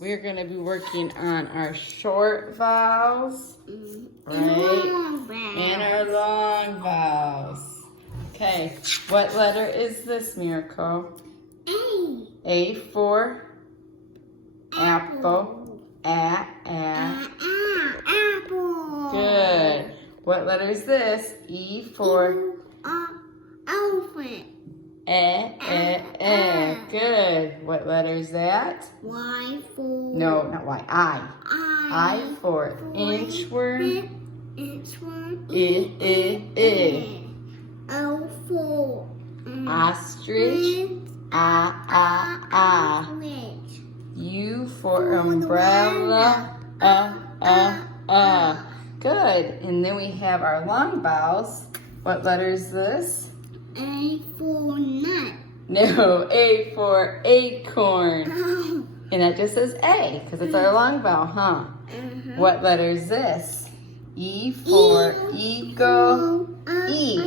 we're going to be working on our short vowels, right? And our long vowels. Okay, what letter is this, Miracle? A. A for apple. Apple. Good. What letter is this? E for Elephant. Good. What letter is that? Y for No, not Y. I for inchworm. Inchworm. I. O for Ostrich. Ostrich. U for umbrella. Good. And then we have our long vowels. What letter is this? A for nut. No, A for acorn. And that just says A, because it's our long vowel, huh? What letter is this? E for eagle. E.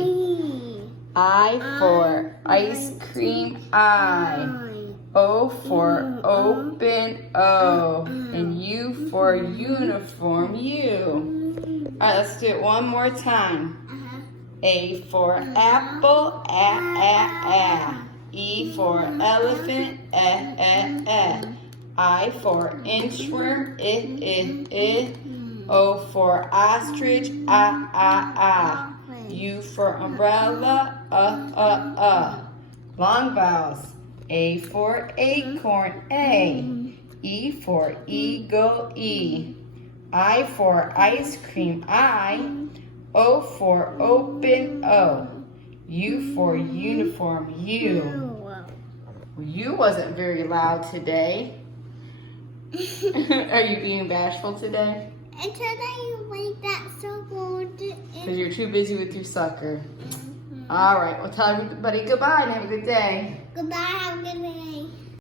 I for ice cream. I. O for open. O. And U for uniform. U. All right, let's do it one more time. A for apple. E for elephant. I for inchworm. O for ostrich. U for umbrella. Long vowels. A for acorn. A. E for eagle. E. I for ice cream. I. O for open. O. U for uniform. U. You wasn't very loud today. Are you being bashful today? And today you make that so good. Because you're too busy with your sucker. All right, well, tell everybody goodbye and have a good day. Goodbye, have a good day.